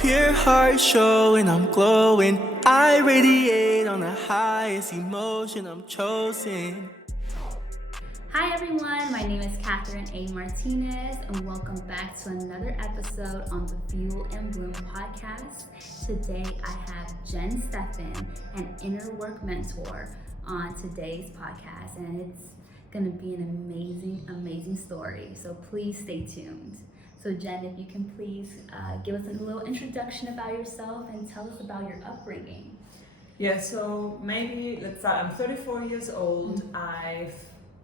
Pure heart showing, I'm glowing. I radiate on the highest emotion, I'm chosen. Hi everyone, my name is Catherine A. Martinez, and welcome back to another episode on the Fuel and Bloom podcast. Today I have Jen Steffen, an inner work mentor, on today's podcast, and it's going to be an amazing story. So please stay tuned. So Jen, if you can please give us a little introduction about yourself and tell us about your upbringing. Yeah, so maybe let's start. I'm 34 years old. I've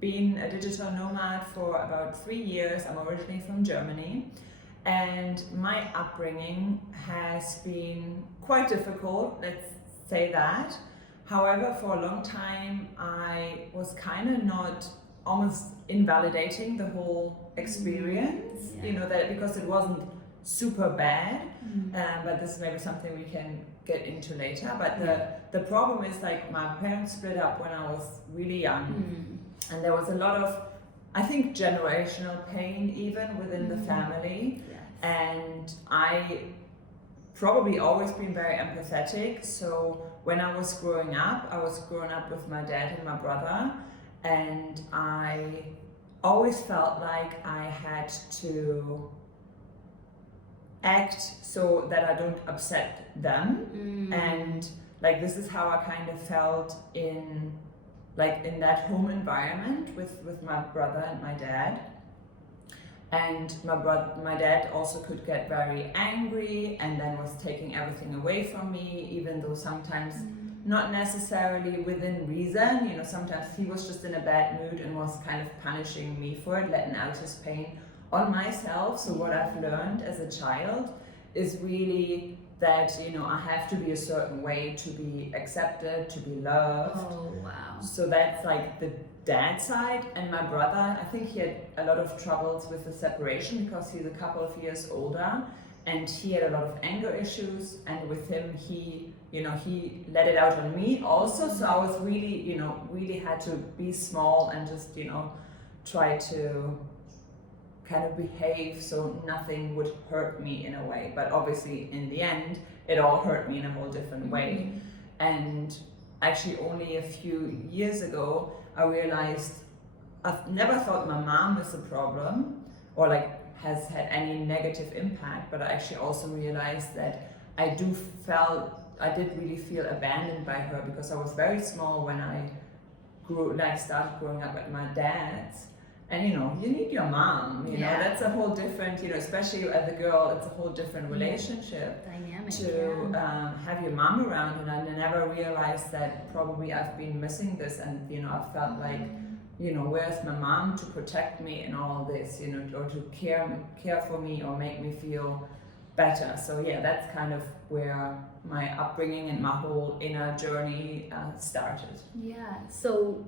been a digital nomad for about 3 years. I'm originally from Germany, and my upbringing has been quite difficult, let's say that. However, for a long time, I was kind of not almost invalidating the whole experience, that because it wasn't super bad, but this is maybe something we can get into later. But the problem is, like, my parents split up when I was really young, and there was a lot of, I think, generational pain even within the family. And I probably always been very empathetic, so when I was growing up with my dad and my brother, and I always felt like I had to act so that I don't upset them. And like, this is how I kind of felt in that home environment with my brother and my dad. And my dad also could get very angry and then was taking everything away from me, even though sometimes not necessarily within reason. Sometimes he was just in a bad mood and was kind of punishing me for it, letting out his pain on myself. So what I've learned as a child is really that, I have to be a certain way to be accepted, to be loved. Oh, wow. So that's like the dad side. And my brother, I think he had a lot of troubles with the separation because he's a couple of years older, and he had a lot of anger issues, and with him he let it out on me also. So I was really, really had to be small and just, try to kind of behave so nothing would hurt me in a way. But obviously in the end, it all hurt me in a whole different way. And actually only a few years ago, I realized I've never thought my mom was a problem or like has had any negative impact, but I actually also realized that I did really feel abandoned by her, because I was very small when I started growing up at my dad's. And you need your mom, that's a whole different, especially as a girl, it's a whole different relationship Dynamic, to have your mom around. And I never realized that probably I've been missing this, and I felt like, where's my mom to protect me in all this, or to care for me or make me feel better. So that's kind of where my upbringing and my whole inner journey started. So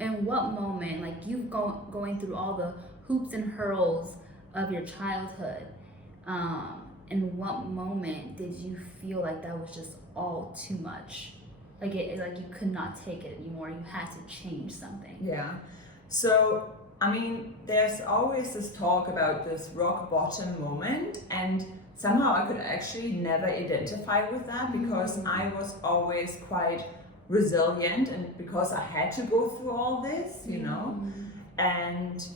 in what moment, like, you've going through all the hoops and hurls of your childhood, in what moment did you feel like that was just all too much? Like you could not take it anymore, you had to change something? So I mean, there's always this talk about this rock bottom moment, and somehow I could actually never identify with that, because I was always quite resilient, and because I had to go through all this, and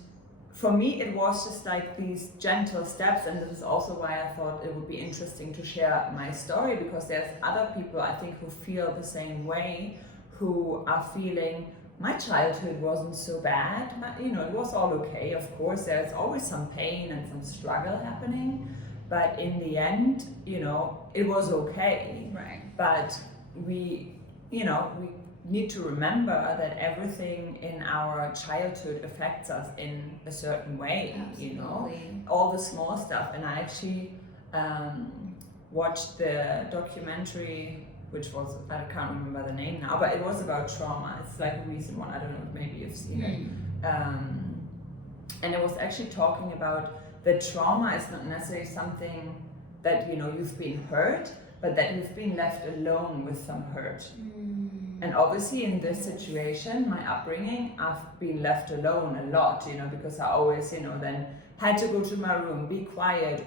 for me it was just like these gentle steps. And this is also why I thought it would be interesting to share my story, because there's other people, I think, who feel the same way, who are feeling, my childhood wasn't so bad, it was all okay. Of course, there's always some pain and some struggle happening, but in the end, it was okay. Right. But we need to remember that everything in our childhood affects us in a certain way. Absolutely. All the small stuff. And I actually watched the documentary, which was, I can't remember the name now, but it was about trauma. It's like a recent one, I don't know, maybe you've seen it. And it was actually talking about that trauma is not necessarily something that you've been hurt, but that you've been left alone with some hurt. And obviously in this situation, my upbringing, I've been left alone a lot, because I always, then had to go to my room, be quiet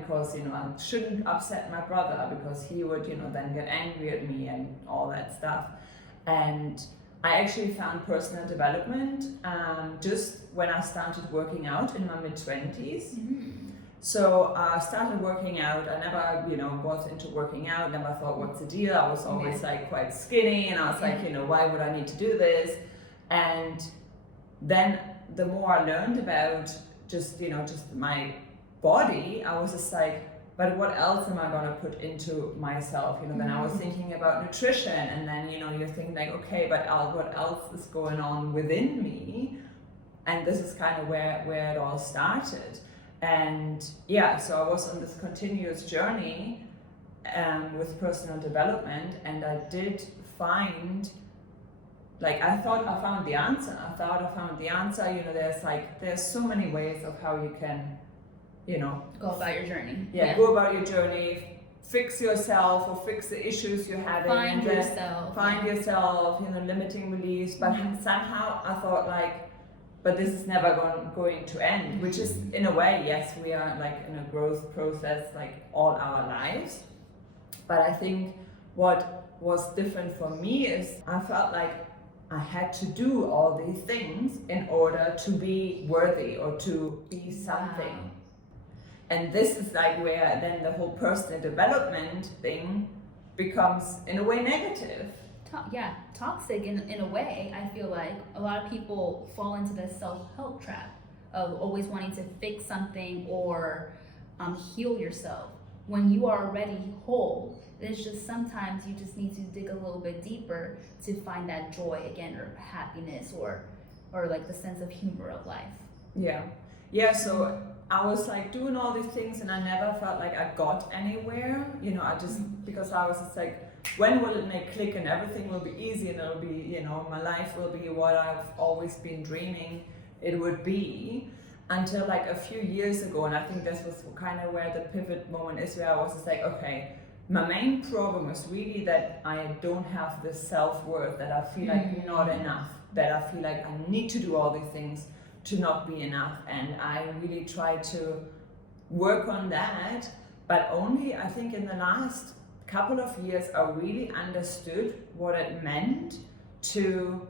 because, you know, I shouldn't upset my brother because he would, you know, then get angry at me and all that stuff. And I actually found personal development just when I started working out in my mid-20s. So I started working out. I never, you know, was into working out, never thought, what's the deal? I was always like quite skinny, and I was like, you know, why would I need to do this? And then the more I learned about just, you know, just my body, I was just like, but what else am I gonna put into myself? You know, then I was thinking about nutrition, and then, you know, you're thinking like, okay, but what else is going on within me? And this is kind of where it all started. And yeah, so I was on this continuous journey with personal development, and I did find, like, I thought I found the answer. You know, there's so many ways of how you can, you know, Go about your journey. go about your journey, fix yourself or fix the issues you're having. Find yourself. You know, limiting beliefs. But somehow I thought like, but this is never going to end, which is, in a way, yes, we are like in a growth process like all our lives. But I think what was different for me is I felt like I had to do all these things in order to be worthy or to be something. Wow. And this is like where then the whole personal development thing becomes, in a way, negative. Toxic in a way. I feel like a lot of people fall into the self-help trap of always wanting to fix something or heal yourself. When you are already whole, it's just sometimes you just need to dig a little bit deeper to find that joy again, or happiness, or like the sense of humor of life. Yeah, so I was like doing all these things and I never felt like I got anywhere. You know, I just, because I was just like, when will it make click and everything will be easy and it'll be, you know, my life will be what I've always been dreaming it would be, until like a few years ago. And I think this was kind of where the pivot moment is, where I was just like, okay, my main problem is really that I don't have this self-worth, that I feel like not enough, that I feel like I need to do all these things to not be enough. And I really tried to work on that, but only I think in the last couple of years I really understood what it meant to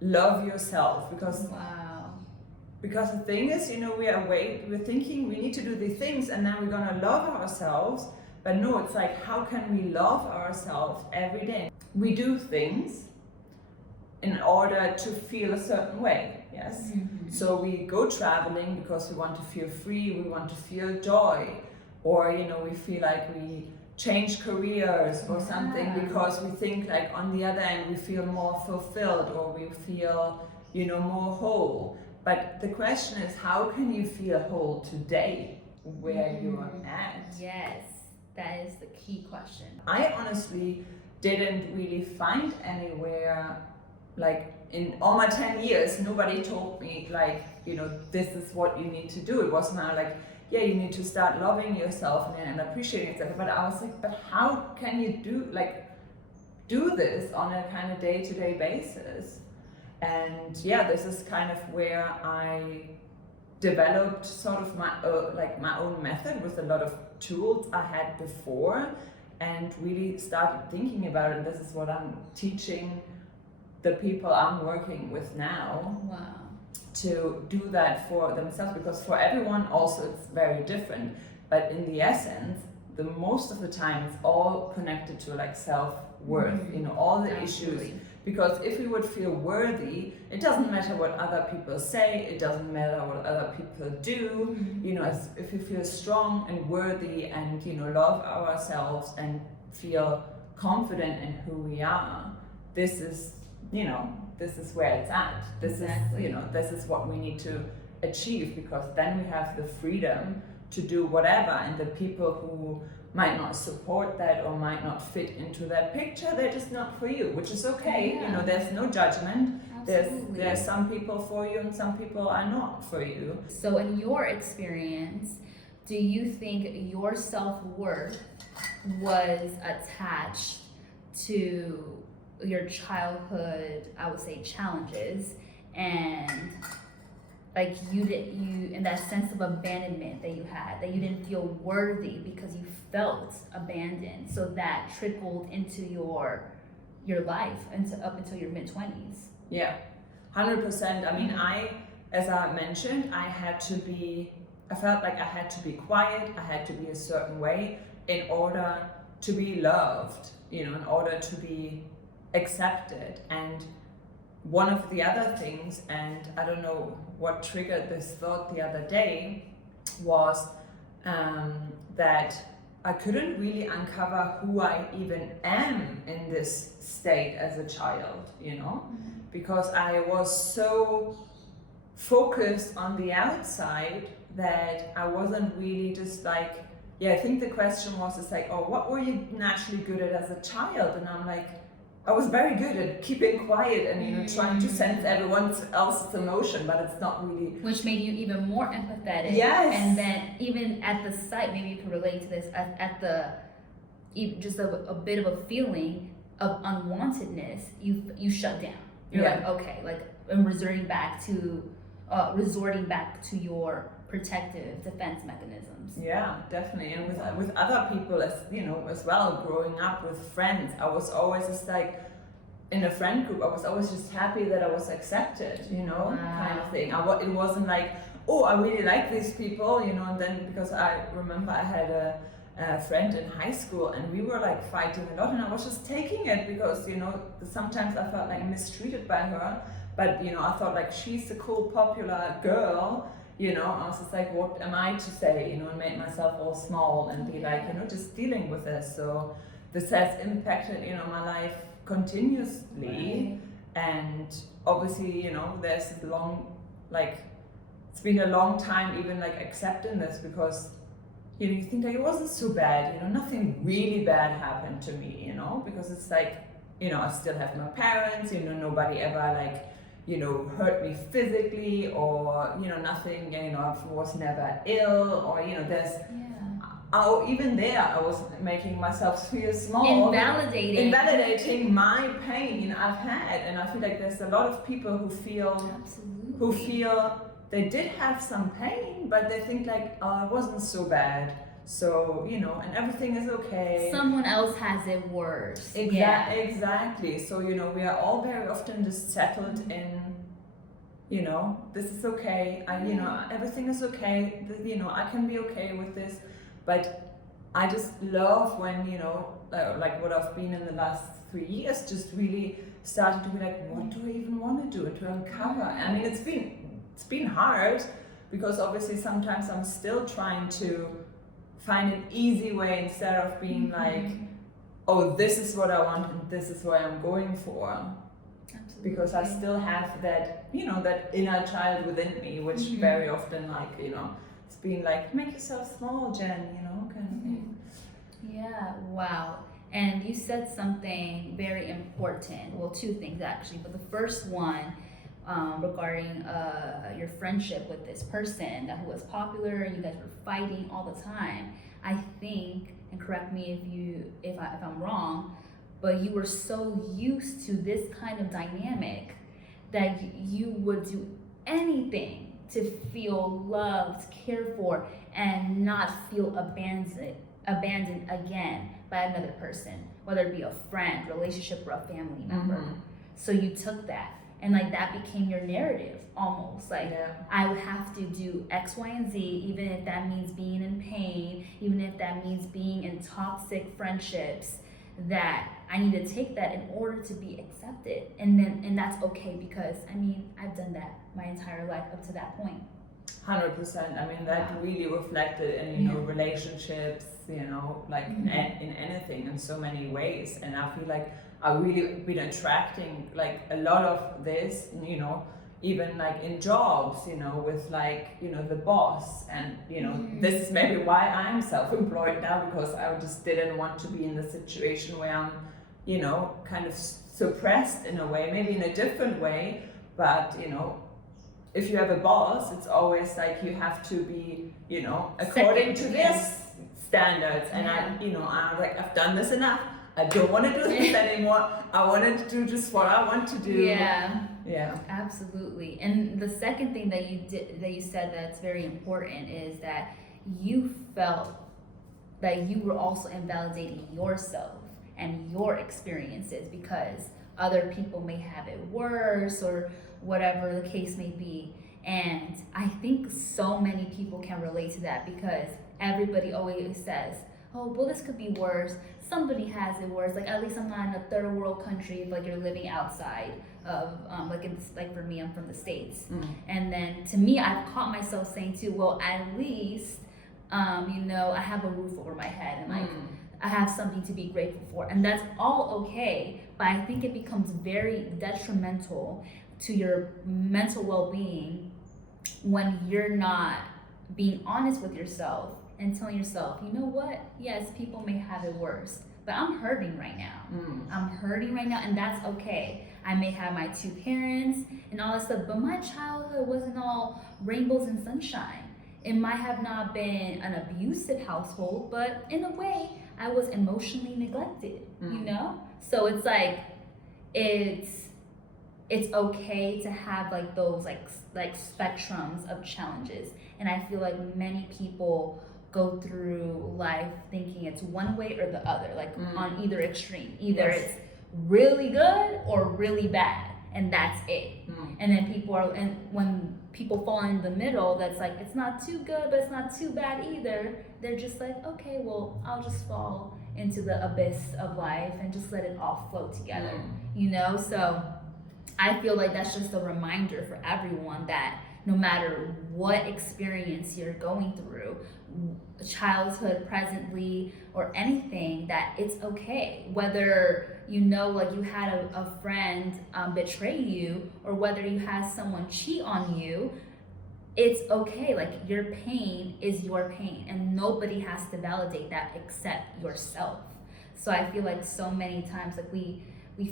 love yourself. Because the thing is, you know, we're thinking we need to do these things and then we're gonna love ourselves. But no, it's like, how can we love ourselves every day? We do things in order to feel a certain way, yes? So we go traveling because we want to feel free, we want to feel joy, or, you know, we feel like we change careers or something because we think like on the other end we feel more fulfilled, or we feel, you know, more whole. But the question is, how can you feel whole today where you are at? Yes, that is the key question. I honestly didn't really find anywhere, like in all my 10 years, nobody told me like, you know, this is what you need to do. It was not like, yeah, you need to start loving yourself and appreciating yourself. But I was like, but how can you do this on a kind of day-to-day basis? And yeah, this is kind of where I developed sort of my own method with a lot of tools I had before, and really started thinking about it. And this is what I'm teaching the people I'm working with now. Wow. To do that for themselves, because for everyone also it's very different. But in the essence, the most of the time it's all connected to like self-worth, you know, all the issues. Because if we would feel worthy, it doesn't matter what other people say, it doesn't matter what other people do, you know, if we feel strong and worthy and, you know, love ourselves and feel confident in who we are, this is, you know, this is where it's at. This is, you know, this is what we need to achieve, because then we have the freedom to do whatever. And the people who might not support that or might not fit into that picture, they're just not for you, which is okay. You know, there's no judgment. There's some people for you and some people are not for you. So in your experience, do you think your self-worth was attached to your childhood, I would say, challenges, and like you in that sense of abandonment that you had, that you didn't feel worthy because you felt abandoned, so that trickled into your life up until your mid-20s. Yeah, 100%. I mean, as I mentioned, I felt like I had to be quiet, I had to be a certain way in order to be loved, in order to be accepted. And one of the other things, and I don't know what triggered this thought the other day, was that I couldn't really uncover who I even am in this state as a child, because I was so focused on the outside that I wasn't really just like, I think the question was, it's like, oh, what were you naturally good at as a child? And I'm like, I was very good at keeping quiet and trying to sense everyone else's emotion, but it's not really. Which made you even more empathetic. Yes. And then even at the site, maybe you can relate to this, at the just a bit of a feeling of unwantedness, you shut down. You're like, okay, like I'm resorting back to your protective defense mechanisms. Yeah, definitely. And with other people as well, growing up with friends, I was always just like, in a friend group, I was always just happy that I was accepted, kind of thing. It wasn't like, oh, I really like these people, and then because I remember I had a friend in high school and we were like fighting a lot, and I was just taking it because, sometimes I felt like mistreated by her, but, I thought like she's the cool, popular girl. I was just like, what am I to say, and made myself all small and be like, just dealing with this. So this has impacted, my life continuously. Right. And obviously, there's this it's been a long time even like accepting this, because, you think like it wasn't so bad, nothing really bad happened to me, because it's like, I still have my parents, nobody ever like, hurt me physically or, nothing, I was never ill or, there's, even there I was making myself feel small. Invalidating my pain I've had. And I feel like there's a lot of people who feel they did have some pain, but they think like, oh, it wasn't so bad. So, and everything is okay. Someone else has it worse. Exactly. So, we are all very often just settled in, this is okay. Everything is okay. I can be okay with this. But I just love when, like what I've been in the last 3 years, just really started to be like, what do I even want to do and to uncover? I mean, it's been hard because obviously sometimes I'm still trying to find an easy way instead of being like, oh, this is what I want and this is what I'm going for. Absolutely. Because I still have that, that inner child within me, which very often it's being like, make yourself small, Jen, kind of thing. Yeah, wow. And you said something very important. Well, two things actually, but the first one regarding your friendship with this person who was popular and you guys were fighting all the time. I think, and correct me if I'm wrong, but you were so used to this kind of dynamic that you would do anything to feel loved, cared for, and not feel abandoned again by another person, whether it be a friend, relationship, or a family member. So you took that. And like that became your narrative almost. Like I would have to do X, Y, and Z, even if that means being in pain, even if that means being in toxic friendships, that I need to take that in order to be accepted. And that's okay because I've done that my entire life up to that point. 100%. I mean, that really reflected in relationships, like in anything in so many ways. And I feel like I've really been attracting like a lot of this, even like in jobs, with like, the boss. And, this is maybe why I'm self-employed now, because I just didn't want to be in the situation where I'm, kind of suppressed in a way, maybe in a different way. But, if you have a boss, it's always like you have to be, according to this standards. And I'm like, I've done this enough. I don't want to do this anymore. I want to do just what I want to do. Yeah, absolutely. And the second thing that you said that's very important is that you felt that you were also invalidating yourself and your experiences because other people may have it worse or whatever the case may be. And I think so many people can relate to that because everybody always says, oh, well, this could be worse. Somebody has it worse. Like, at least I'm not in a third world country if, like, you're living outside of, like for me, I'm from the States. And then to me, I've caught myself saying too, well, at least, I have a roof over my head and, like, I have something to be grateful for. And that's all okay. But I think it becomes very detrimental to your mental well-being when you're not being honest with yourself and telling yourself, you know what? Yes, people may have it worse, but I'm hurting right now. I'm hurting right now, and that's okay. I may have my two parents and all that stuff, but my childhood wasn't all rainbows and sunshine. It might have not been an abusive household, but in a way, I was emotionally neglected, So it's like, it's okay to have like those like spectrums of challenges. And I feel like many people go through life thinking it's one way or the other, like on either extreme. Either it's really good or really bad, and that's it. And then when people fall in the middle, that's like, it's not too good, but it's not too bad either. They're just like, okay, well, I'll just fall into the abyss of life and just let it all flow together, So I feel like that's just a reminder for everyone that no matter what experience you're going through, childhood, presently, or anything, that it's okay. Whether like you had a friend betray you, or whether you had someone cheat on you, it's okay. Like, your pain is your pain, and nobody has to validate that except yourself. So I feel like so many times, like we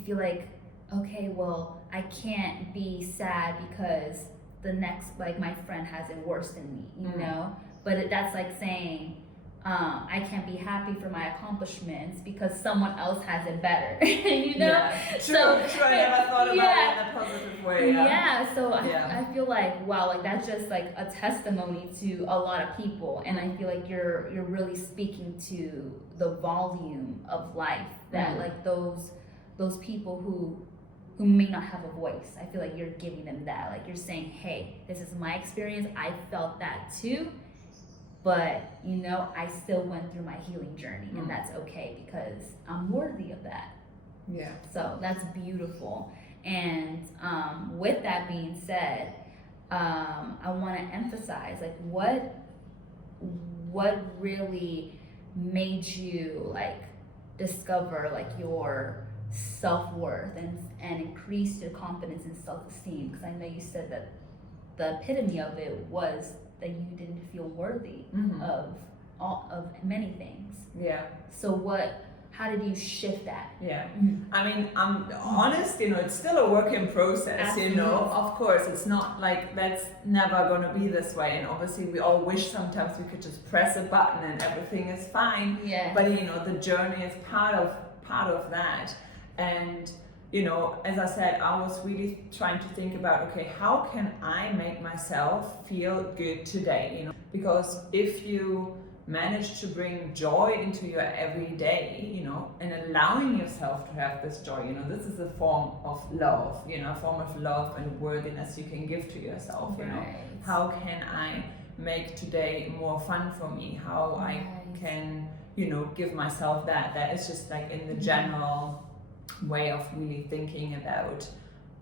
feel like, okay, well, I can't be sad because the next, like, my friend has it worse than me, you know? But that's like saying, I can't be happy for my accomplishments because someone else has it better, Yeah, true, true. I never thought about it in a positive way. I feel like, wow, like that's just like a testimony to a lot of people. And I feel like you're really speaking to the volume of life that like those people who may not have a voice. I feel like you're giving them that. Like, you're saying, hey, this is my experience. I felt that too. But, I still went through my healing journey, and that's okay because I'm worthy of that. Yeah. So that's beautiful. And with that being said, I want to emphasize, like, what really made you, like, discover, like, your self-worth and increase your confidence and self-esteem? Because I know you said that the epitome of it was that you didn't feel worthy of many things. Yeah. So how did you shift that? Yeah. I mean, I'm honest, it's still a work in process. Absolutely. Of course, it's not like that's never going to be this way. And obviously we all wish sometimes we could just press a button and everything is fine. Yeah. But the journey is part of that. And as I said, I was really trying to think about, okay, how can I make myself feel good today? Because if you manage to bring joy into your everyday, and allowing yourself to have this joy, this is a form of love, a form of love and worthiness you can give to yourself. Right. How can I make today more fun for me? How I can, give myself that. That is just like in the general way of really thinking about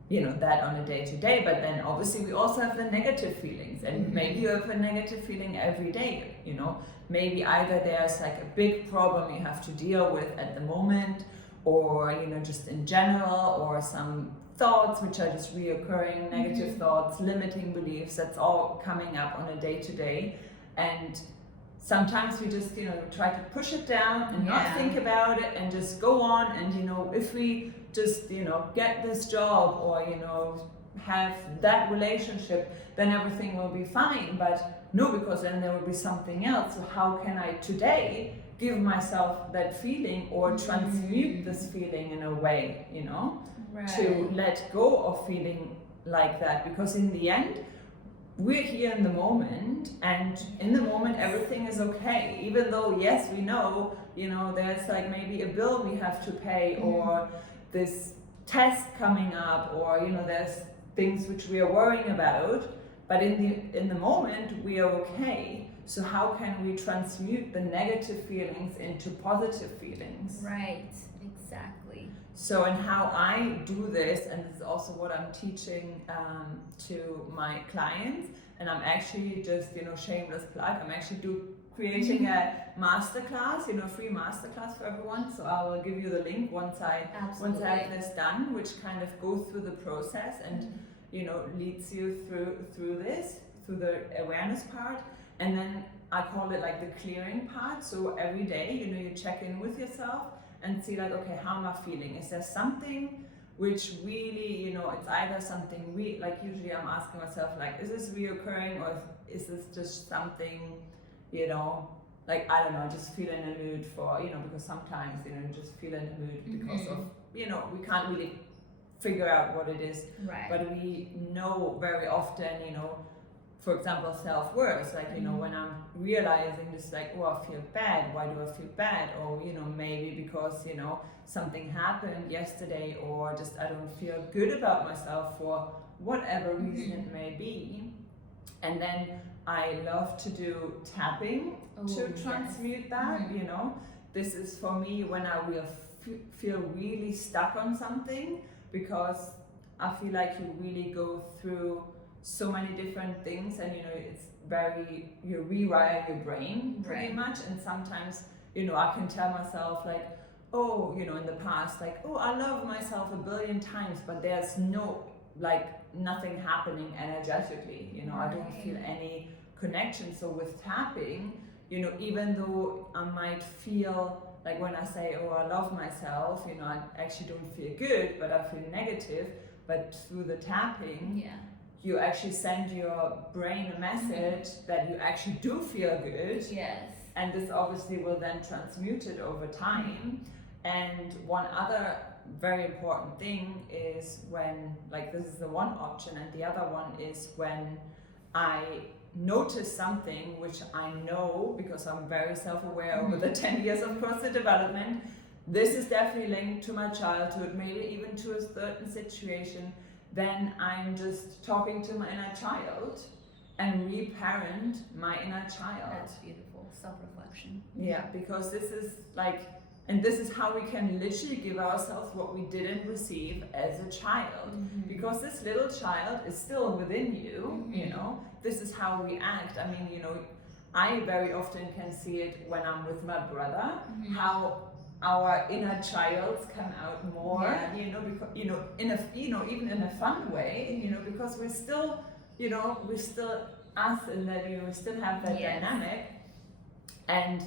that on a day-to-day. But then obviously we also have the negative feelings, and maybe you have a negative feeling every day. Maybe either there's like a big problem you have to deal with at the moment, or just in general, or some thoughts which are just reoccurring, negative thoughts, limiting beliefs, that's all coming up on a day-to-day. And sometimes we just, try to push it down and not think about it and just go on. And, if we just, get this job or, have that relationship, then everything will be fine. But no, because then there will be something else. So how can I today give myself that feeling or transmute this feeling in a way, you know, to let go of feeling like that. Because in the end, we're here in the moment, and in the moment everything is okay, even though yes, we know, you know, there's like maybe a bill we have to pay, or this test coming up, or you know, there's things which we are worrying about, but in the moment we are okay. So how can we transmute the negative feelings into positive feelings? Right, exactly. So, and how I do this, and this is also what I'm teaching to my clients, and I'm actually just, you know, shameless plug, I'm actually creating a masterclass, you know, free masterclass for everyone. So I will give you the link once I have this done, which kind of goes through the process and you know, leads you through the awareness part. And then I call it like the clearing part. So every day, you know, you check in with yourself and see like, okay, how am I feeling? Is there something which really, you know, it's either something like usually I'm asking myself like, is this reoccurring, or is this just something, you know, like, I don't know, just feel in a mood for, you know, because sometimes, you know, you just feel in a mood because of, you know, we can't really figure out what it is. Right. But we know very often, you know, for example, self-worth, like, you know, when I'm realizing just like, oh, I feel bad, why do I feel bad? Or, you know, maybe because, you know, something happened yesterday, or just I don't feel good about myself for whatever reason it may be. And then I love to do tapping to transmute that, you know. This is for me when I will feel really stuck on something, because I feel like you really go through so many different things, and you know, it's very, you rewire your brain pretty much. And sometimes, you know, I can tell myself like, oh, you know, in the past, like, oh, I love myself 1 billion times, but there's no, like, nothing happening energetically, you know, I don't feel any connection. So with tapping, you know, even though I might feel like when I say, oh, I love myself, you know, I actually don't feel good, but I feel negative. But through the tapping, you actually send your brain a message that you actually do feel good. Yes. And this obviously will then transmute it over time. And one other very important thing is when, like, this is the one option, and the other one is when I notice something which I know, because I'm very self-aware over the 10 years of CrossFit development, this is definitely linked to my childhood, maybe even to a certain situation. Then I'm just talking to my inner child and reparent my inner child. That's beautiful. Self-reflection. Yeah, because this is like, and this is how we can literally give ourselves what we didn't receive as a child. Because this little child is still within you, you know. This is how we act. I mean, you know, I very often can see it when I'm with my brother, how our inner childs come out more, you know, because, you know, in a, you know, even in a fun way, you know, because we're still, you know, we're still us, and that, you know, we still have that dynamic. And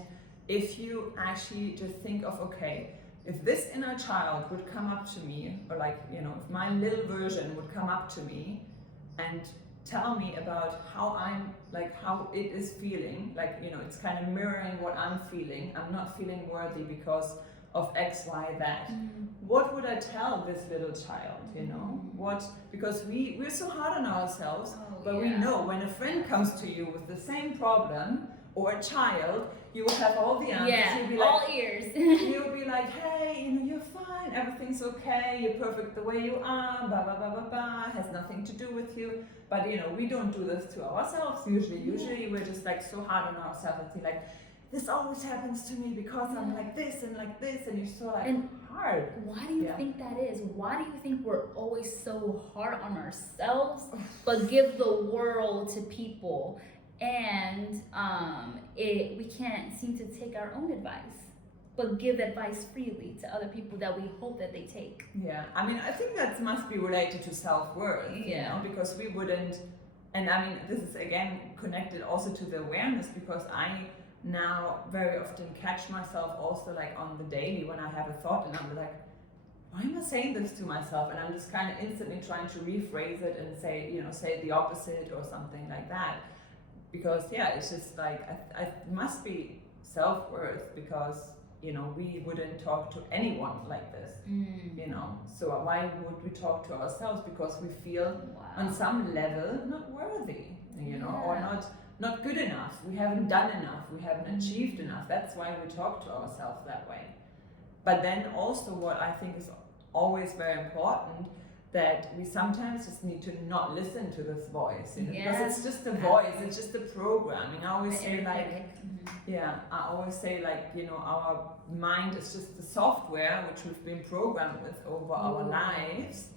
if you actually just think of, okay, if this inner child would come up to me, or like, you know, if my little version would come up to me and tell me about how I'm, like, how it is feeling, like, you know, it's kind of mirroring what I'm feeling. I'm not feeling worthy because of X, Y, that. What would I tell this little child, you know? What, because we're so hard on ourselves, but we know when a friend comes to you with the same problem, or a child, you will have all the answers. You'll be like, all ears. You'll be like, hey, you know, you're fine, everything's okay, you're perfect the way you are, blah, blah, blah, blah, blah, has nothing to do with you. But, you know, we don't do this to ourselves usually. Usually we're just like so hard on ourselves and feel like, this always happens to me because I'm like this, and you're so like hard. Why do you think that is? Why do you think we're always so hard on ourselves, but give the world to people? And we can't seem to take our own advice, but give advice freely to other people that we hope that they take. Yeah, I mean, I think that must be related to self-worth, you know, because we wouldn't, and I mean, this is again connected also to the awareness, because I now very often catch myself also like on the daily when I have a thought and I'm like, why am I saying this to myself? And I'm just kind of instantly trying to rephrase it and say, you know, say the opposite or something like that. Because it's just like, I must be self-worth, because you know we wouldn't talk to anyone like this. You know, so why would we talk to ourselves? Because we feel on some level not worthy, you know, or not good enough. We haven't done enough. We haven't achieved enough. That's why we talk to ourselves that way. But then also what I think is always very important, that we sometimes just need to not listen to this voice, you know, because it's just a voice, it's just a programming. I always say like, I always say like, you know, our mind is just the software which we've been programmed with over our lives,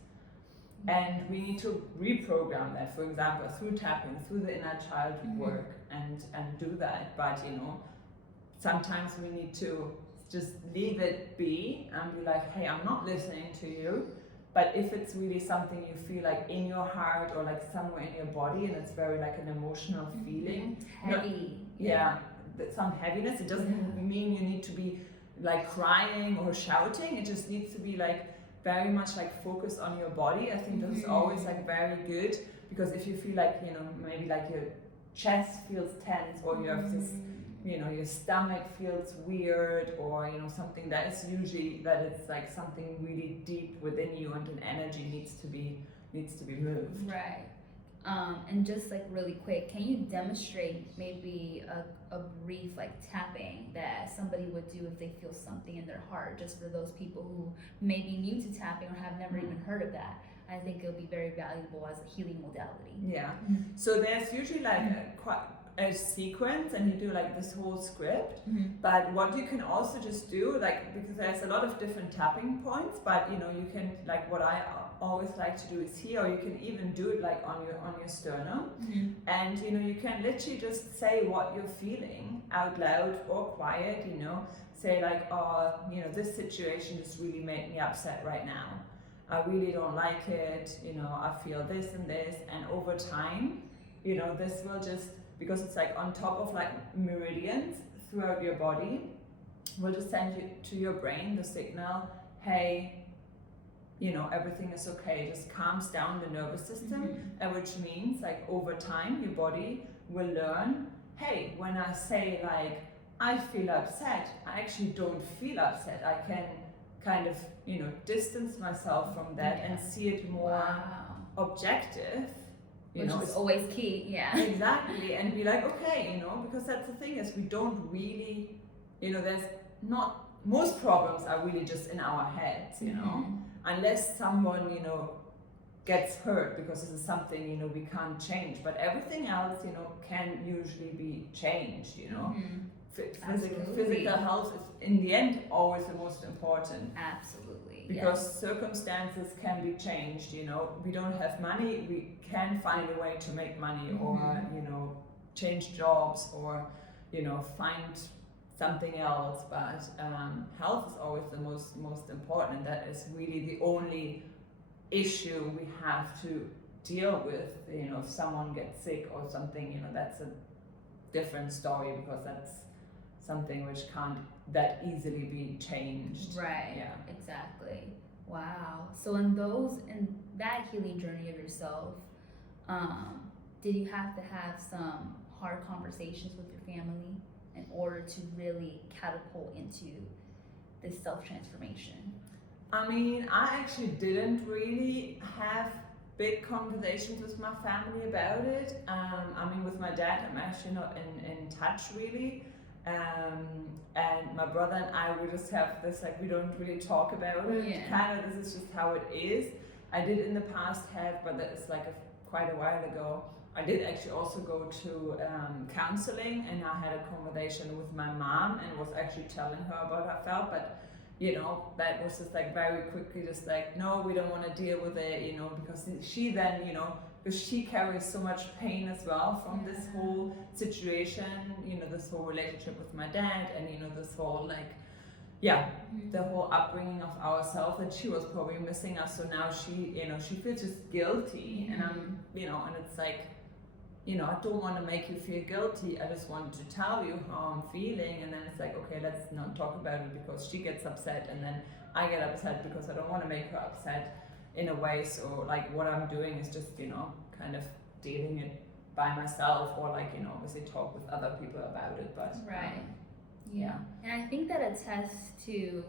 and we need to reprogram that, for example, through tapping, through the inner child work, and do that. But you know, sometimes we need to just leave it be and be like, hey, I'm not listening to you. But if it's really something you feel like in your heart or like somewhere in your body, and it's very like an emotional feeling, heavy, some heaviness, it doesn't mean you need to be like crying or shouting. It just needs to be like very much like focused on your body. I think this is always like very good, because if you feel like, you know, maybe like your chest feels tense, or you have this, you know, your stomach feels weird, or you know, something that is usually that it's like something really deep within you, and an energy needs to be moved. Right. And just like really quick, can you demonstrate maybe a brief like tapping that somebody would do if they feel something in their heart, just for those people who may be new to tapping or have never even heard of that? I think it'll be very valuable as a healing modality. Yeah. So there's usually like a sequence, and you do like this whole script, but what you can also just do, like, because there's a lot of different tapping points, but you know, you can, like, what I always like to do is here, or you can even do it like on your sternum, and you know, you can literally just say what you're feeling out loud or quiet, you know, say like, oh, you know, this situation just really made me upset right now, I really don't like it, you know, I feel this and this, and over time, you know, this will just, because it's like on top of like meridians throughout your body, will just send you to your brain the signal, hey, you know, everything is okay. It just calms down the nervous system, and which means like over time your body will learn, hey, when I say like I feel upset, I actually don't feel upset. I can kind of, you know, distance myself from that and see it more objective. Which is always key, Exactly, and be like, okay, you know, because that's the thing, is we don't really, you know, there's not, most problems are really just in our heads, you know, unless someone, you know, gets hurt, because this is something, you know, we can't change, but everything else, you know, can usually be changed, you know. Physical health is, in the end, always the most important. Absolutely. Because circumstances can be changed, you know. We don't have money, we can find a way to make money, or, you know, change jobs, or, you know, find something else. But health is always the most important, and that is really the only issue we have to deal with. You know, if someone gets sick or something, you know, that's a different story, because that's something which can't that easily be changed. Right. Yeah. Exactly. Wow. So in that healing journey of yourself, did you have to have some hard conversations with your family in order to really catapult into this self-transformation? I mean, I actually didn't really have big conversations with my family about it. I mean, with my dad, I'm actually not in touch really. And my brother and I, we just have this, like, we don't really talk about it. Kind of, this is just how it is. I did in the past have, but that is like quite a while ago, I did actually also go to counseling, and I had a conversation with my mom and was actually telling her about how I felt, but you know, that was just like very quickly just like, no, we don't want to deal with it, you know, because she then, you know, because she carries so much pain as well from this whole situation, you know, this whole relationship with my dad, and you know, this whole like, the whole upbringing of ourselves that she was probably missing us. So now she, you know, she feels just guilty, and I'm, you know, and it's like, you know, I don't want to make you feel guilty. I just want to tell you how I'm feeling. And then it's like, okay, let's not talk about it, because she gets upset, and then I get upset because I don't want to make her upset in a way. So like what I'm doing is just, you know, kind of dealing it by myself, or like, you know, obviously talk with other people about it. But Yeah. And I think that attests to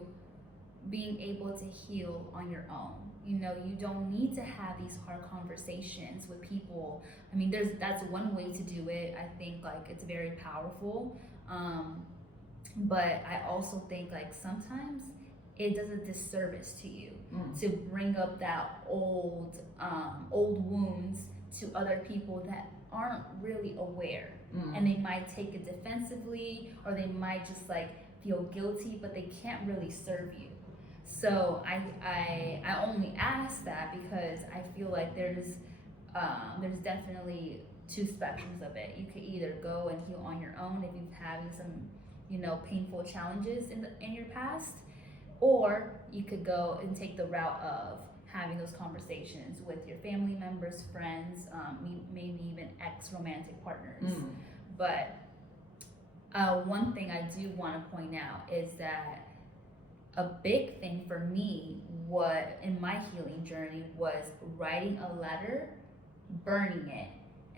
being able to heal on your own. You know, you don't need to have these hard conversations with people. I mean, that's one way to do it. I think like it's very powerful. But I also think like sometimes it does a disservice to you to bring up that old wounds to other people that aren't really aware, and they might take it defensively, or they might just like feel guilty, but they can't really serve you. So I only ask that because I feel like there's definitely two spectrums of it. You could either go and heal on your own if you're having some, you know, painful challenges in your past, or you could go and take the route of having those conversations with your family members, friends, maybe even ex-romantic partners. But one thing I do want to point out is that a big thing for me, what in my healing journey, was writing a letter, burning it,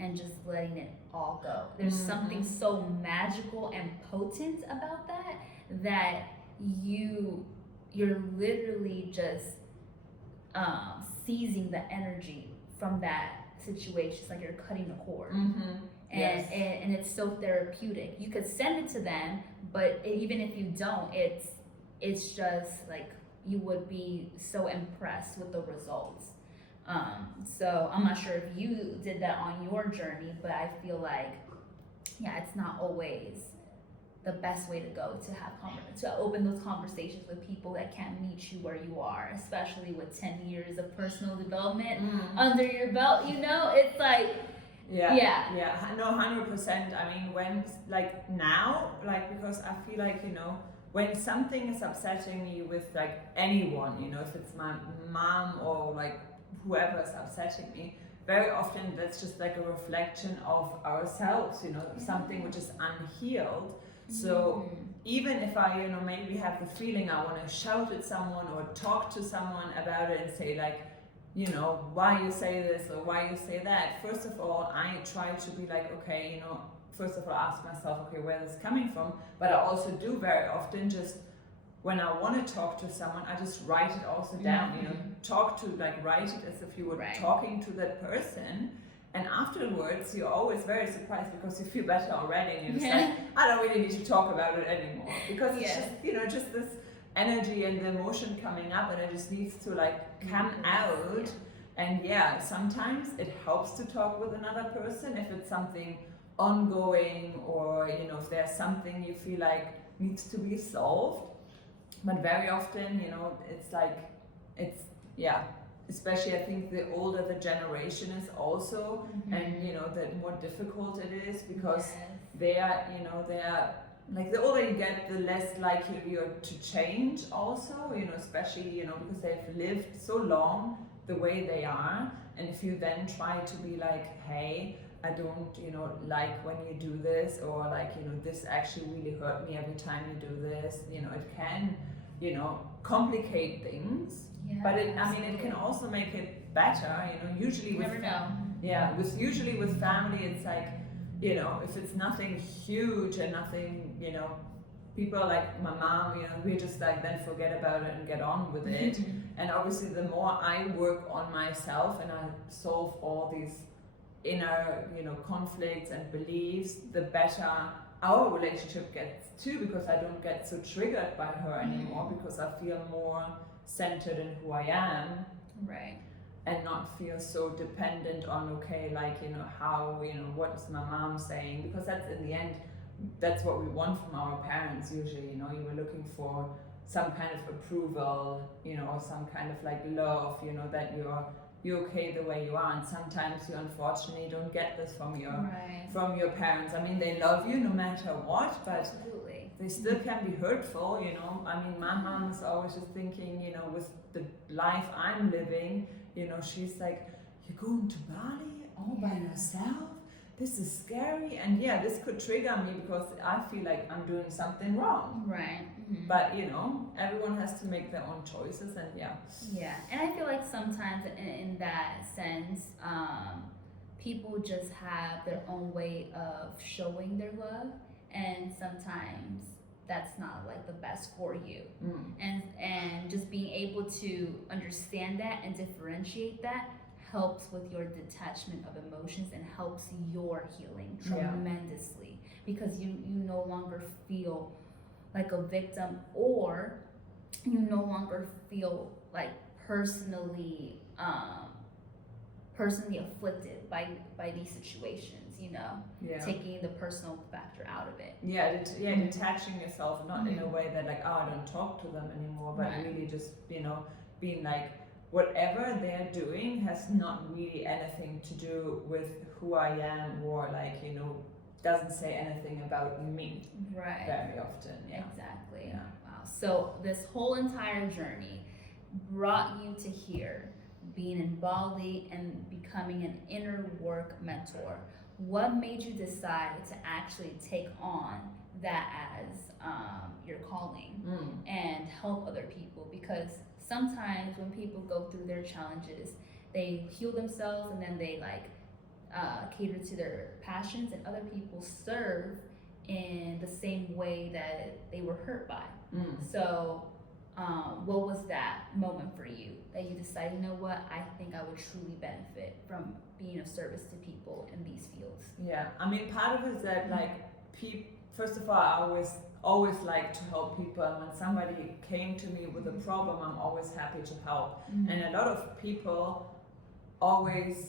and just letting it all go. There's something so magical and potent about that you're literally just seizing the energy from that situation. It's like you're cutting a cord. And it's so therapeutic. You could send it to them, but even if you don't, it's just like you would be so impressed with the results. So I'm not sure if you did that on your journey, but I feel like, yeah, it's not always the best way to go to open those conversations with people that can't meet you where you are, especially with 10 years of personal development under your belt. You know, it's like, no, 100%. I mean, when like now, like, because I feel like, you know, when something is upsetting me with like anyone, you know, if it's my mom or like whoever is upsetting me, very often that's just like a reflection of ourselves, you know, something which is unhealed. So even if I, you know, maybe have the feeling I want to shout at someone or talk to someone about it and say like, you know, why you say this or why you say that, first of all, I try to be like, okay, you know, first of all, ask myself, okay, where this is coming from. But I also do very often just, when I want to talk to someone, I just write it also down, you know, write it as if you were talking to that person. And afterwards, you're always very surprised because you feel better already. And you're just like, I don't really need to talk about it anymore. Because it's just, you know, just this energy and the emotion coming up, and it just needs to like come out. And yeah, sometimes it helps to talk with another person if it's something ongoing, or, you know, if there's something you feel like needs to be solved. But very often, you know, it's like, especially I think the older the generation is also, and, you know, the more difficult it is, because they are like, the older you get, the less likely you're to change also, you know, especially, you know, because they've lived so long the way they are. And if you then try to be like, hey, I don't, you know, like when you do this, or like, you know, this actually really hurt me every time you do this, you know, it can, you know, complicate things. But it can also make it better, you know, usually usually with family, it's like, you know, if it's nothing huge and nothing, you know, people like my mom, you know, we just like then forget about it and get on with it. And obviously the more I work on myself and I solve all these inner, you know, conflicts and beliefs, the better our relationship gets too, because I don't get so triggered by her anymore, because I feel more centered in who I am. Right. And not feel so dependent on, okay, like, you know, how, you know, what is my mom saying? Because that's, in the end, that's what we want from our parents usually, you know, you were looking for some kind of approval, you know, or some kind of like love, you know, that you're okay the way you are. And sometimes you unfortunately don't get this from your parents. I mean, they love you no matter what, but they still can be hurtful, you know. I mean, my mom is always just thinking, you know, with the life I'm living, you know, she's like, you're going to Bali all by yourself? This is scary. And yeah, this could trigger me because I feel like I'm doing something wrong. Right. But, you know, everyone has to make their own choices, and Yeah, and I feel like sometimes in that sense, people just have their own way of showing their love, and sometimes that's not like the best for you. Mm. And just being able to understand that and differentiate that helps with your detachment of emotions and helps your healing tremendously, because you no longer feel like a victim, or you no longer feel like personally afflicted by these situations, you know. Yeah. Taking the personal factor out of it. Detaching yourself, not in a way that like, oh, I don't talk to them anymore, but really just, you know, being like, whatever they're doing has not really anything to do with who I am, or like, you know, doesn't say anything about me. Right. Very often. Yeah. Exactly. Yeah. Wow. So this whole entire journey brought you to here, being in Bali and becoming an inner work mentor. What made you decide to actually take on that as your calling and help other people? Because sometimes when people go through their challenges, they heal themselves and then they like cater to their passions, and other people serve in the same way that they were hurt by. So what was that moment for you that you decided, you know what, I think I would truly benefit from being of service to people in these fields? Yeah, I mean, part of it is that like first of all, I always like to help people, and when somebody came to me with a problem, I'm always happy to help. And a lot of people always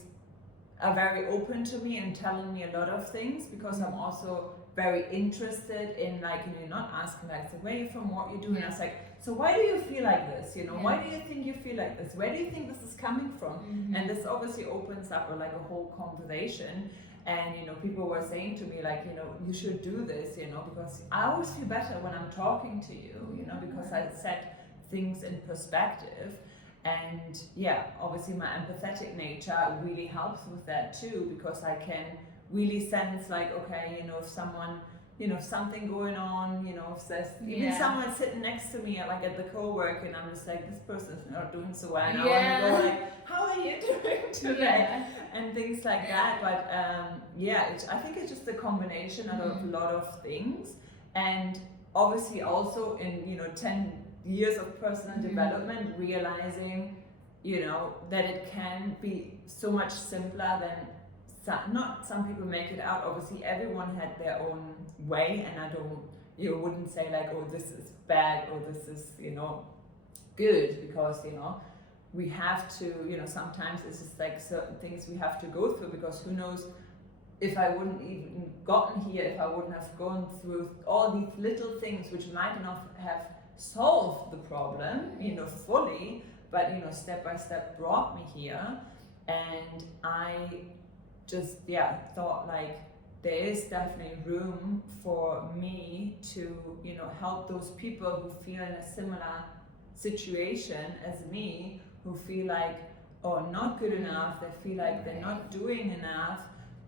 are very open to me and telling me a lot of things, because I'm also very interested in, like, you know, not asking like, so where are you from, what you do, and I was like, so why do you feel like this, you know, why do you think you feel like this, where do you think this is coming from? And this obviously opens up like a whole conversation. And, you know, people were saying to me, like, you know, you should do this, you know, because I always feel better when I'm talking to you, you know, because I set things in perspective. And yeah, obviously my empathetic nature really helps with that too, because I can really sense like, okay, you know, if someone, you know, something going on, you know, if there's even someone sitting next to me like at the co-work, and I'm just like, this person's not doing so well, and I want to go like, how are you doing today? And things like that. But I think it's just a combination of a lot of things. And obviously also in, you know, 10 years of personal development, realizing, you know, that it can be so much simpler than not some people make it out. Obviously everyone had their own way, and I don't, you wouldn't say like, oh, this is bad or this is, you know, good, because, you know, we have to, you know, sometimes it's just like certain things we have to go through, because who knows if I wouldn't even gotten here, if I wouldn't have gone through all these little things which might not have solved the problem, you know, fully, but, you know, step by step brought me here. And I just thought like, there is definitely room for me to, you know, help those people who feel in a similar situation as me, who feel like, oh, not good enough, they feel like they're not doing enough,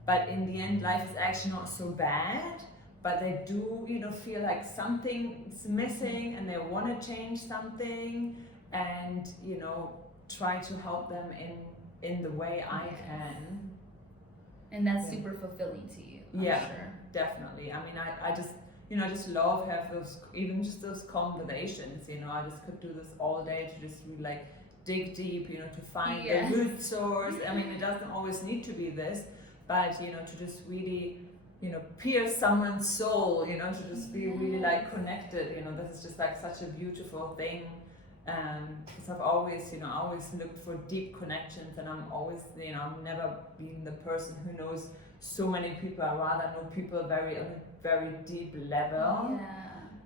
but in the end life is actually not so bad, but they do, you know, feel like something's missing and they want to change something, and, you know, try to help them in the way I can. And that's super fulfilling to you, I'm sure. Definitely. I mean, I just, you know, I just love have those, even just those conversations, you know, I just could do this all day to just really like dig deep, you know, to find the root source. I mean, it doesn't always need to be this, but, you know, to just really, you know, pierce someone's soul, you know, to just be really like connected, you know, this is just like such a beautiful thing. Because I've always, you know, looked for deep connections, and I'm always, you know, I've never been the person who knows so many people. I rather know people on a very deep level,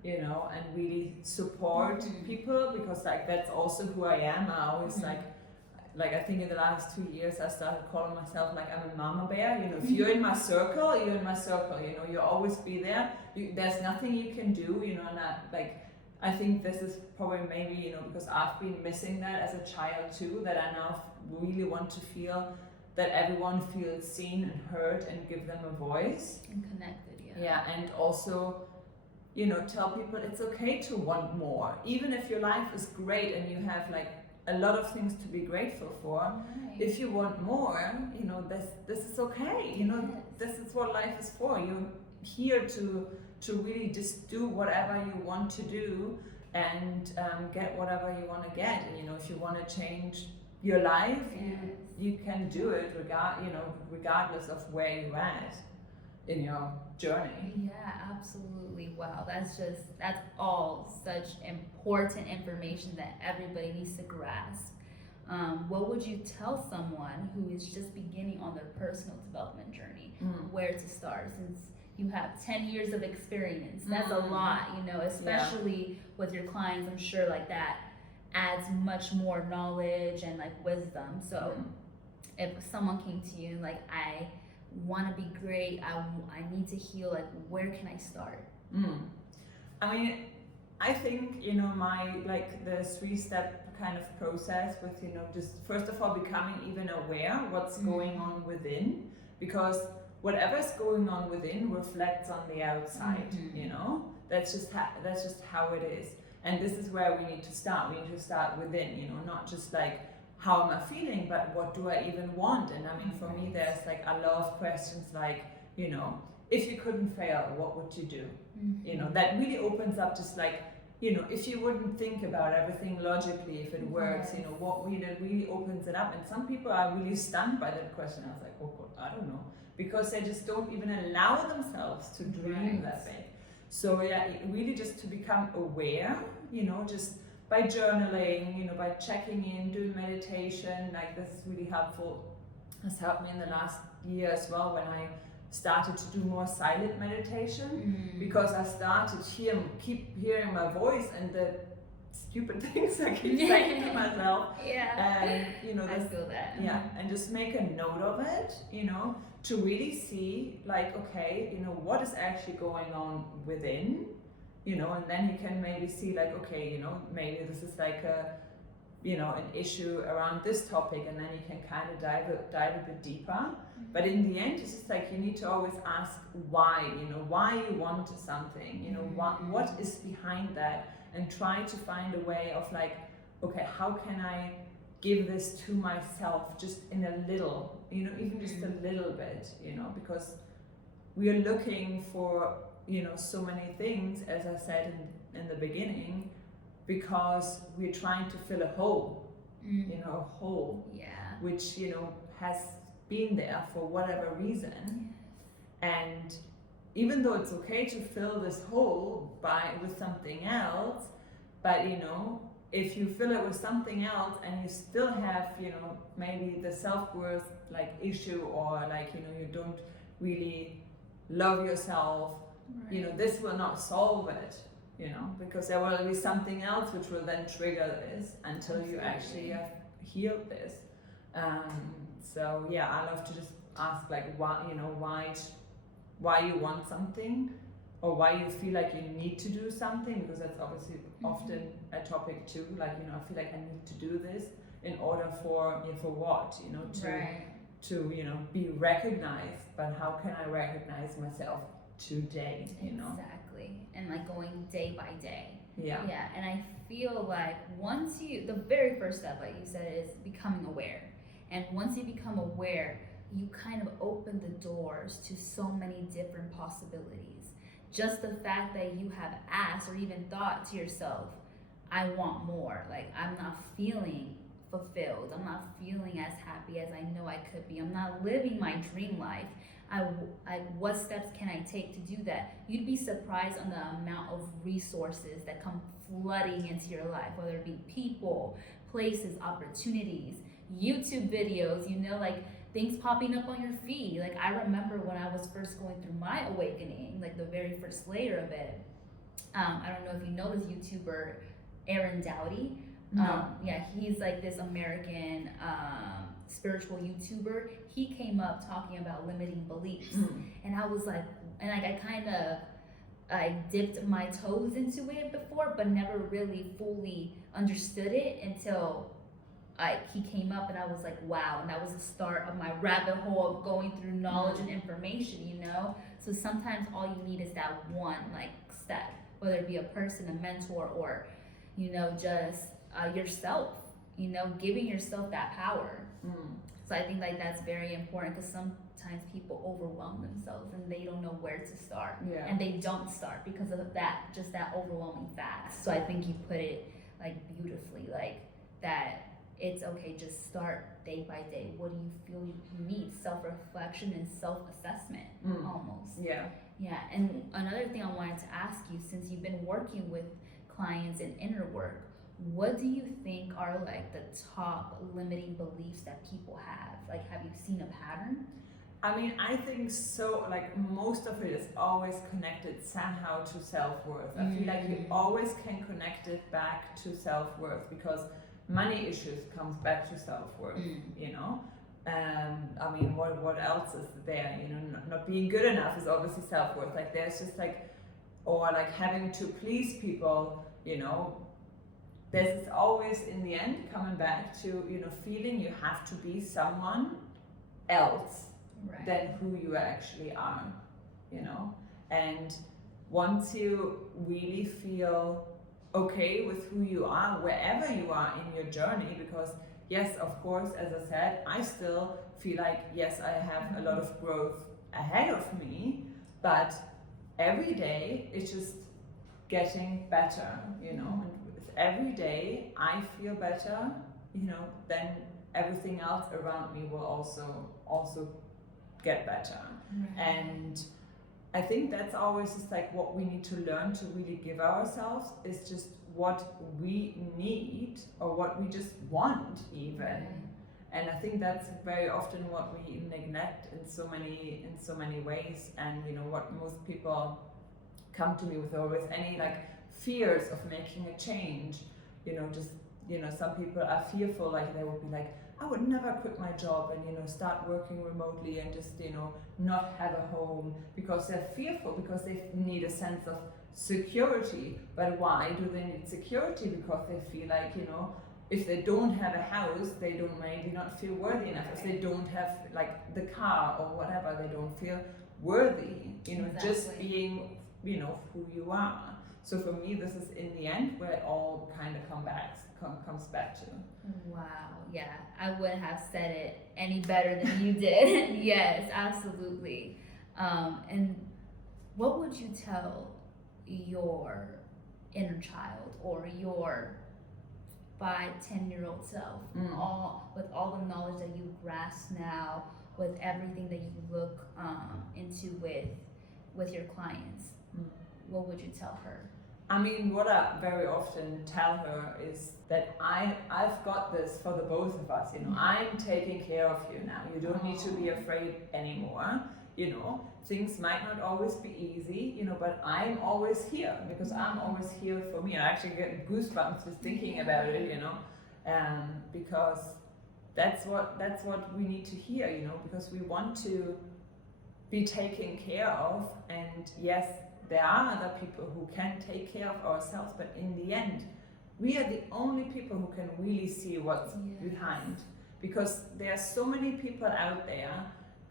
you know, and really support people, because like that's also who I am. I always like I think in the last 2 years I started calling myself like I'm a mama bear. You know, if you're in my circle, you're in my circle. You know, you'll always be there. There's nothing you can do. You know, and I think this is probably maybe, you know, because I've been missing that as a child too, that I now really want to feel that everyone feels seen and heard, and give them a voice. And connected, and also, you know, tell people it's okay to want more. Even if your life is great and you have like a lot of things to be grateful for, if you want more, you know, this is okay. You know, this is what life is for. You're here to to really just do whatever you want to do and get whatever you want to get. And you know, if you want to change your life, you can do it regardless of where you're at in your journey. Yeah, absolutely. Wow, that's all such important information that everybody needs to grasp. What would you tell someone who is just beginning on their personal development journey? Where to start, since you have 10 years of experience? That's a lot, you know, especially with your clients. I'm sure like that adds much more knowledge and like wisdom. So if someone came to you like, I want to be great, I need to heal, like where can I start? I mean, I think, you know, the 3-step kind of process with, you know, just first of all becoming even aware what's going on within, because whatever's going on within reflects on the outside. You know, that's just how it is. And this is where we need to start. We need to start within, you know, not just like, how am I feeling, but what do I even want? And I mean, for me, there's like a lot of questions like, you know, if you couldn't fail, what would you do? You know, that really opens up just like, you know, if you wouldn't think about everything logically, if it works, you know, what really opens it up. And some people are really stunned by that question. I was like, oh God, I don't know, because they just don't even allow themselves to dream that big. So yeah, really just to become aware, you know, just by journaling, you know, by checking in, doing meditation, like this is really helpful. Has helped me in the last year as well when I started to do more silent meditation, because I started keep hearing my voice and the stupid things I keep saying to myself. And you know, I feel that. And just make a note of it, you know, to really see like, okay, you know, what is actually going on within, you know, and then you can maybe see like, okay, you know, maybe this is like an issue around this topic, and then you can kind of dive a bit deeper. But in the end, it's just like you need to always ask why, you know, why you want something, you know, what is behind that, and try to find a way of like, okay, how can I give this to myself just in a little, you know, even just a little bit, you know, because we are looking for, you know, so many things, as I said in the beginning, because we're trying to fill a hole, you know, a hole, which, you know, has been there for whatever reason. And even though it's okay to fill this hole with something else, but, you know, if you fill it with something else and you still have, you know, maybe the self-worth like issue, or like, you know, you don't really love yourself, you know, this will not solve it, you know, because there will be something else which will then trigger this until you actually have healed this. So yeah, I love to just ask like, why, you know, why you want something, or why you feel like you need to do something, because that's obviously often a topic too. Like, you know, I feel like I need to do this in order for what, you know, to you know, be recognized. But how can I recognize myself today, you know? Exactly. And like going day by day. Yeah. And I feel like the very first step, like you said, is becoming aware. And once you become aware, you kind of open the doors to so many different possibilities. Just the fact that you have asked or even thought to yourself, I want more. Like, I'm not feeling fulfilled. I'm not feeling as happy as I know I could be. I'm not living my dream life. What steps can I take to do that? You'd be surprised on the amount of resources that come flooding into your life, whether it be people, places, opportunities, YouTube videos, you know, like things popping up on your feed. Like, I remember when I was first going through my awakening, like the very first layer of it. I don't know if you know this YouTuber, Aaron Doughty. No. He's like this American spiritual YouTuber. He came up talking about limiting beliefs, and I was like, I dipped my toes into it before, but never really fully understood it until he came up, and I was like, wow. And that was the start of my rabbit hole of going through knowledge and information, you know? So sometimes all you need is that one like step, whether it be a person, a mentor, or, you know, just yourself, you know, giving yourself that power. So I think like that's very important because sometimes people overwhelm themselves and they don't know where to start. Yeah. And they don't start because of that, just that overwhelming fact. So I think you put it like beautifully, like that it's okay, just start day by day. What do you feel you need? Self-reflection and self-assessment almost. Yeah. Yeah, and another thing I wanted to ask you, since you've been working with clients in inner work, what do you think are like the top limiting beliefs that people have? Like, have you seen a pattern? I mean, I think so, like most of it is always connected somehow to self-worth. I feel like you always can connect it back to self-worth because money issues comes back to self-worth, you know? I mean, what else is there? You know, not being good enough is obviously self-worth. Like there's just like, or like having to please people, you know, there's always in the end coming back to, you know, feeling you have to be someone else than who you actually are, you know? And once you really feel okay with who you are, wherever you are in your journey, because yes, of course, as I said, I still feel like, yes, I have a lot of growth ahead of me, but every day it's just getting better, you know, and with every day I feel better, you know, then everything else around me will also get better. And I think that's always just like what we need to learn to really give ourselves is just what we need or what we just want even. And I think that's very often what we neglect in so many ways. And you know what most people come to me with, or with any like fears of making a change, you know, just, you know, some people are fearful, like they would be like, I would never quit my job and, you know, start working remotely and just, you know, not have a home, because they're fearful, because they need a sense of security. But why do they need security? Because they feel like, you know, if they don't have a house, they don't maybe not feel worthy enough. If they don't have like the car or whatever, they don't feel worthy, you know, just being, you know, who you are. So for me, this is in the end where it all kind of comes back to. Wow, yeah, I wouldn't have said it any better than you did. Yes, absolutely. And what would you tell your inner child or your 5-10-year-old self, with all the knowledge that you grasp now, with everything that you look into with your clients? What would you tell her? I mean, what I very often tell her is that I've got this for the both of us, you know. I'm taking care of you now. You don't need to be afraid anymore, you know. Things might not always be easy, you know, but I'm always here because I'm always here for me. I actually get goosebumps just thinking about it, you know, because that's what we need to hear, you know, because we want to be taken care of. And yes, there are other people who can take care of ourselves, but in the end, we are the only people who can really see what's behind. Because there are so many people out there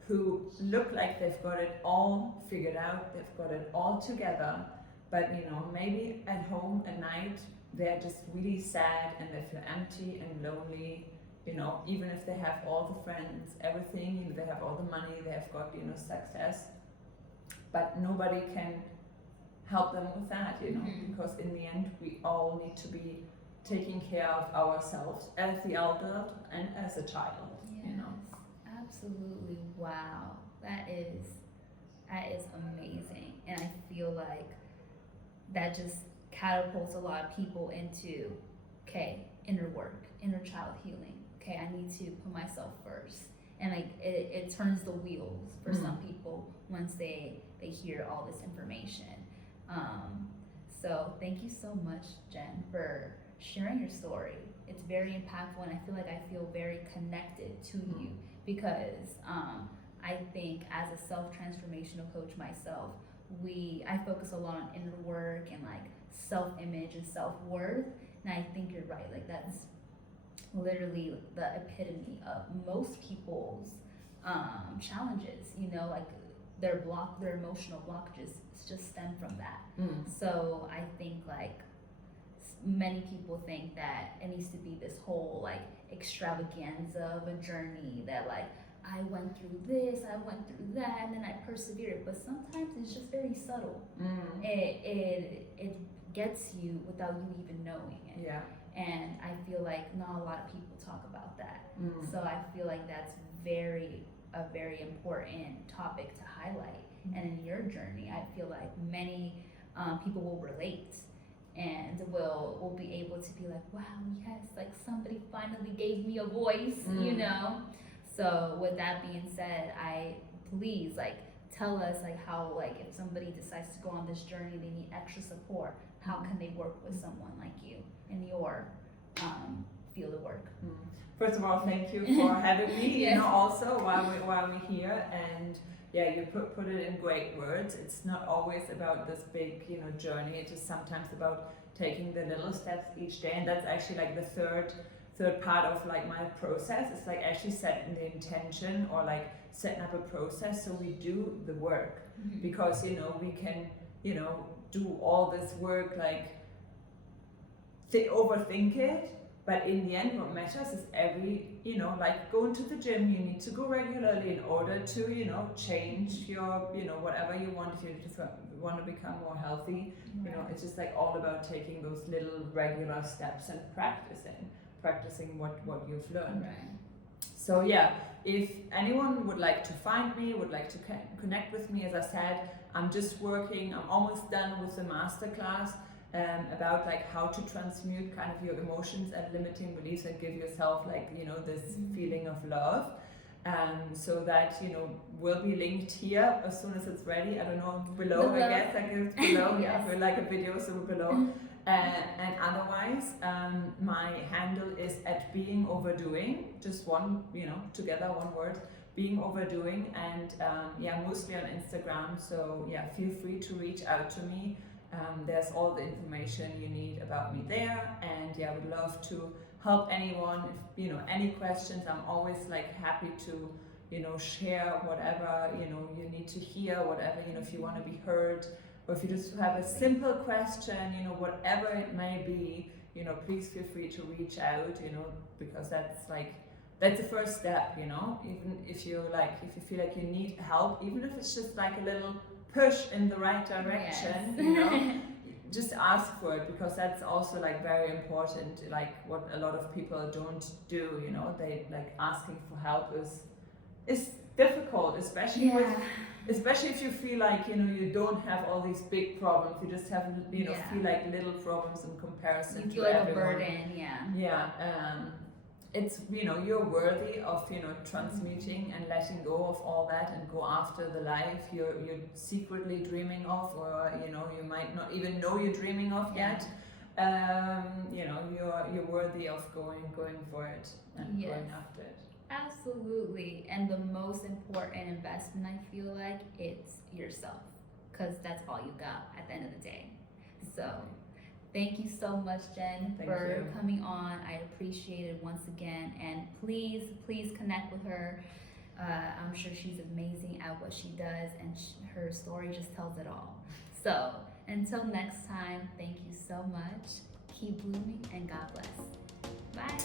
who look like they've got it all figured out, they've got it all together, but you know, maybe at home at night, they're just really sad and they feel empty and lonely, you know, even if they have all the friends, everything, you know, they have all the money, they have got, you know, success, but nobody can help them with that, you know, because in the end we all need to be taking care of ourselves as the elder and as a child, you know. Absolutely. Wow, that is amazing. And I feel like that just catapults a lot of people into, okay, inner work, inner child healing. Okay, I need to put myself first. And like it turns the wheels for some people once they hear all this information. So thank you so much, Jen, for sharing your story. It's very impactful, and I feel like I feel very connected to you because I think as a self-transformational coach myself, I focus a lot on inner work and like self-image and self-worth, and I think you're right. Like that's literally the epitome of most people's challenges. You know, like their emotional blockages just stem from that. So I think like many people think that it needs to be this whole like extravaganza of a journey that like I went through this, I went through that, and then I persevered. But sometimes it's just very subtle. It gets you without you even knowing it. Yeah. And I feel like not a lot of people talk about that. So I feel like that's a very important topic to highlight. And in your journey, I feel like many people will relate and will be able to be like, wow, yes, like somebody finally gave me a voice, you know? So with that being said, please like tell us like how, like if somebody decides to go on this journey, they need extra support, how can they work with someone like you in your field of work? First of all, thank you for having me. Yes. You know, also while we're here, and yeah, you put it in great words. It's not always about this big, you know, journey. It is sometimes about taking the little steps each day, and that's actually like the third part of like my process. It's like actually setting the intention or like setting up a process so we do the work, because you know we can, you know, do all this work like overthink it. But in the end, what matters is you know, like going to the gym, you need to go regularly in order to, you know, change your, you know, whatever you want. If you just want to become more healthy, you know, it's just like all about taking those little regular steps and practicing what you've learned. Right. So yeah, if anyone would like to find me, would like to connect with me, as I said, I'm almost done with the masterclass. About like how to transmute kind of your emotions and limiting beliefs and give yourself like, you know, this feeling of love. So that, you know, will be linked here as soon as it's ready. I don't know, below, I guess, like it's below. Yes. Yeah, like a video, so below. And otherwise, my handle is @beingoverdoing, just one, you know, together, one word, being overdoing, and yeah, mostly on Instagram. So yeah, feel free to reach out to me. There's all the information you need about me there, and yeah, I would love to help anyone. If, you know, any questions, I'm always like happy to, you know, share whatever, you know, you need to hear, whatever, you know, if you want to be heard, or if you just have a simple question, you know, whatever it may be, you know, please feel free to reach out, you know, because that's the first step, you know. Even if you feel like you need help, even if it's just like a little push in the right direction, you know, just ask for it, because that's also like very important. Like what a lot of people don't do, you know, they like asking for help is difficult, especially if you feel like, you know, you don't have all these big problems, you just have, you know, feel like little problems in comparison. You feel like everyone. A burden, It's, you know, you're worthy of, you know, transmuting and letting go of all that and go after the life you're secretly dreaming of, or, you know, you might not even know you're dreaming of yet. You know, you're worthy of going for it and going after it. Absolutely. And the most important investment, I feel like, it's yourself, because that's all you got at the end of the day. So thank you so much, Jen, for coming on. I appreciate it once again. And please connect with her. I'm sure she's amazing at what she does, and her story just tells it all. So until next time, thank you so much. Keep blooming, and God bless. Bye.